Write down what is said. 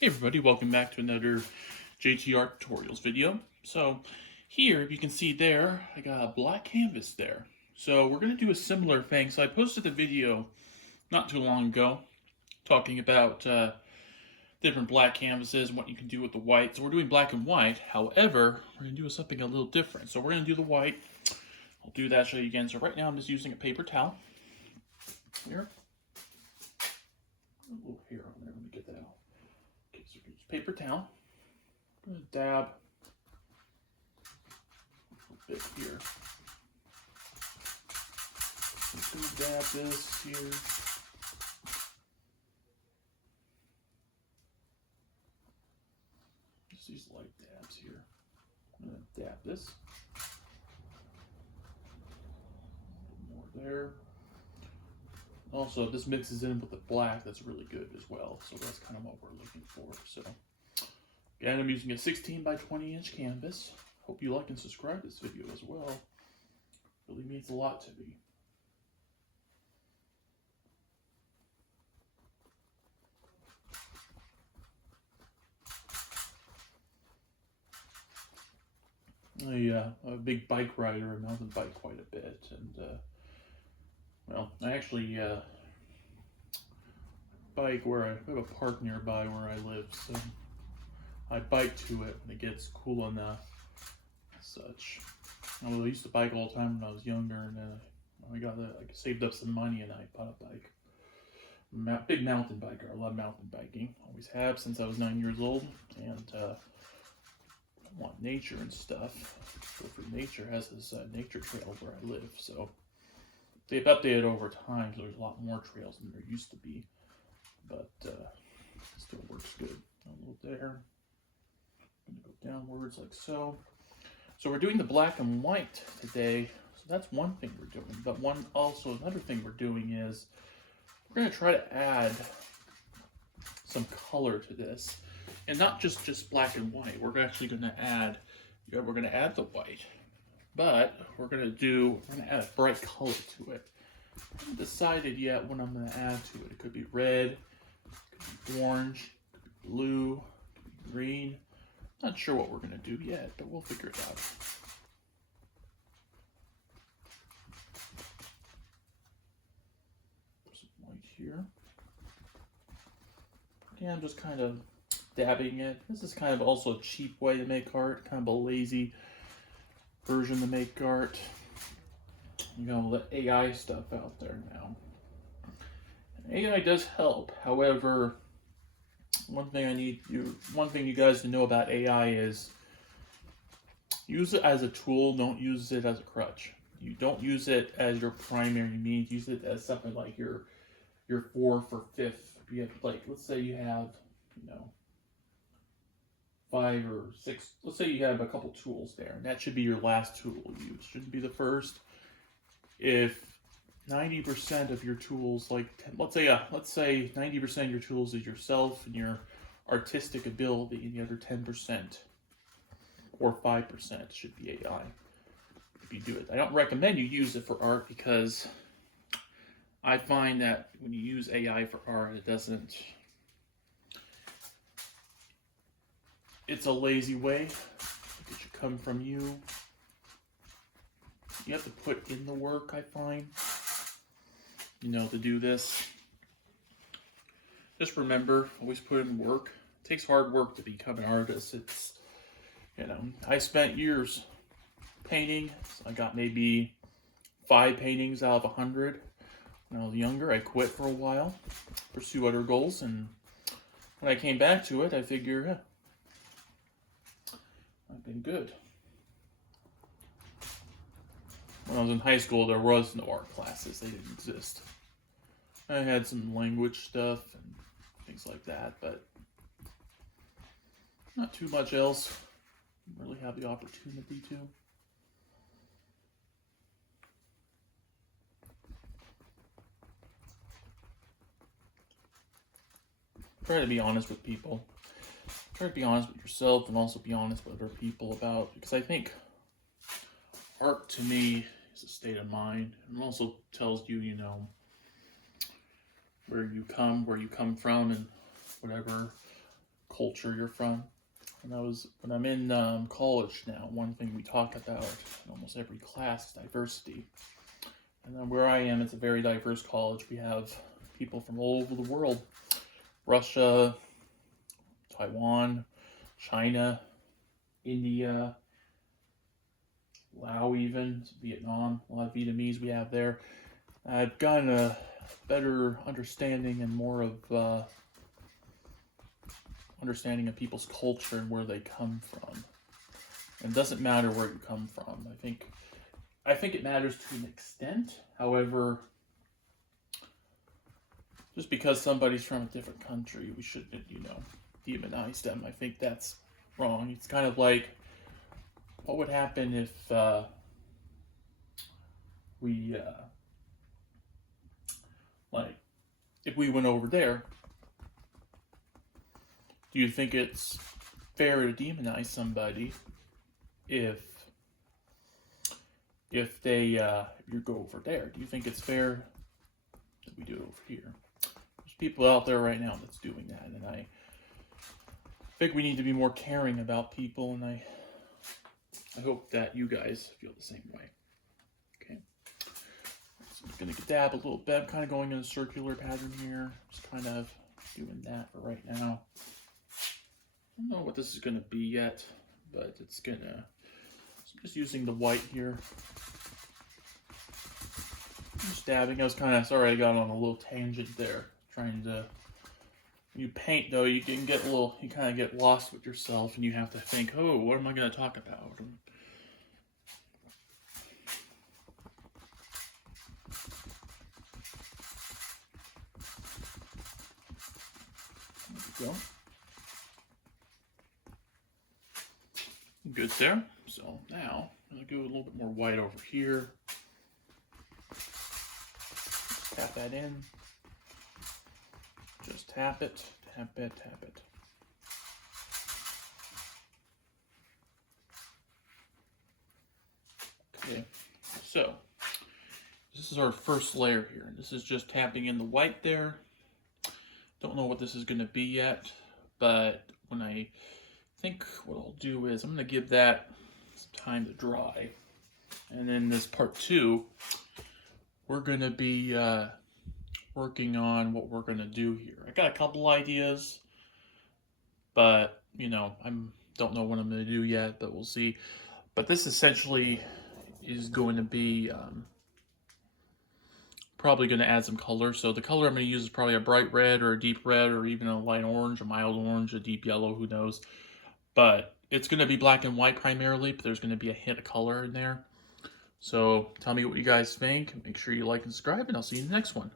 Hey everybody, welcome back to another JTR tutorials video. So here you can see there, I got a black canvas there. So we're going to do a similar thing. So I posted a video not too long ago talking about different black canvases and what you can do with the white. So we're doing black and white. However, we're going to do something a little different. So we're going to do the white. I'll do that, show you again. So right now I'm just using a paper towel. Here. A little hair on there, let me get that out. Okay, so use paper towel. I'm going to dab a bit here. I'm just going to dab this here. Just these light dabs here. I'm going to dab this. More there. Also, this mixes in with the black, that's really good as well. So that's kind of what we're looking for. So, again, I'm using a 16 by 20 inch canvas. Hope you like and subscribe to this video as well. Really means a lot to me. I'm a big bike rider. I mountain bike quite a bit, and well, I actually bike where I have a park nearby where I live, so I bike to it when it gets cool enough. Such. I used to bike all the time when I was younger, and I got that. I saved up some money and I bought a bike. Big mountain biker. I love mountain biking. Always have since I was 9 years old, and I want nature and stuff. Guilford Nature has this nature trail where I live, so they've updated over time, so there's a lot more trails than there used to be, but it still works good. A little there. I'm going to go downwards like so. So we're doing the black and white today, so that's one thing we're doing, but another thing we're doing is we're going to try to add some color to this. And not just black and white. We're actually going to add the white, but we're going to add a bright color to it. I haven't decided yet what I'm going to add to it. It could be red, it could be orange, it could be blue, it could be green. Not sure what we're going to do yet, but we'll figure it out. Some white here. Yeah, I'm just kind of dabbing it. This is kind of also a cheap way to make art, kind of a lazy version to make art. You know, the AI stuff out there now. And AI does help. However, one thing you guys to know about AI is use it as a tool, don't use it as a crutch. You don't use it as your primary means. Use it as something like your fourth or fifth. You have, like, let's say you have, 5 or 6, let's say you have a couple tools there, and that should be your last tool you use. Shouldn't be the first. If 90% of your tools, let's say 90% of your tools is yourself and your artistic ability, and the other 10% or 5% should be AI. If you do it, I don't recommend you use it for art because I find that when you use AI for art, it's a lazy way. It should come from you. You have to put in the work, I find, to do this. Just remember, always put in work. It takes hard work to become an artist. I spent years painting. I got maybe 5 paintings out of 100. When I was younger, I quit for a while, pursue other goals, and when I came back to it, I figured, I've been good. When I was in high school, there was no art classes. They didn't exist. I had some language stuff and things like that, but not too much else. Didn't really have the opportunity to. Try to be honest with people. Try to be honest with yourself and also be honest with other people because I think art to me is a state of mind, and also tells you, where you come from and whatever culture you're from. And that was when I'm in college now. One thing we talk about in almost every class is diversity. And then where I am, it's a very diverse college. We have people from all over the world: Russia, Taiwan, China, India, Laos, even Vietnam. A lot of Vietnamese we have there. I've gotten a better understanding and more of understanding of people's culture and where they come from. And it doesn't matter where you come from. I think it matters to an extent. However, just because somebody's from a different country, we shouldn't, demonize them. I think that's wrong. It's kind of like, what would happen if if we went over there? Do you think it's fair to demonize somebody if you go over there? Do you think it's fair that we do it over here? There's people out there right now that's doing that, and I think we need to be more caring about people, and I hope that you guys feel the same way. Okay. So I'm going to dab a little bit. I'm kind of going in a circular pattern here. Just kind of doing that for right now. I don't know what this is going to be yet, but it's going to... I'm just using the white here. Just dabbing. I was kind of... Sorry, I got on a little tangent there. Trying to... When you paint, though, you can get a little... You kind of get lost with yourself, and you have to think, oh, what am I going to talk about? There we go. Good there. So now I'm going to go a little bit more white over here. Tap that in. Just tap it, tap it, tap it. Okay, so this is our first layer here. This is just tapping in the white there. Don't know what this is going to be yet, but when I think what I'll do is I'm going to give that some time to dry. And then this part 2, we're going to be working on what we're going to do here. I got a couple ideas, but, I don't know what I'm going to do yet, but we'll see. But this essentially is going to be probably going to add some color. So the color I'm going to use is probably a bright red or a deep red or even a light orange, a mild orange, a deep yellow, who knows. But it's going to be black and white primarily, but there's going to be a hint of color in there. So tell me what you guys think. Make sure you like and subscribe, and I'll see you in the next one.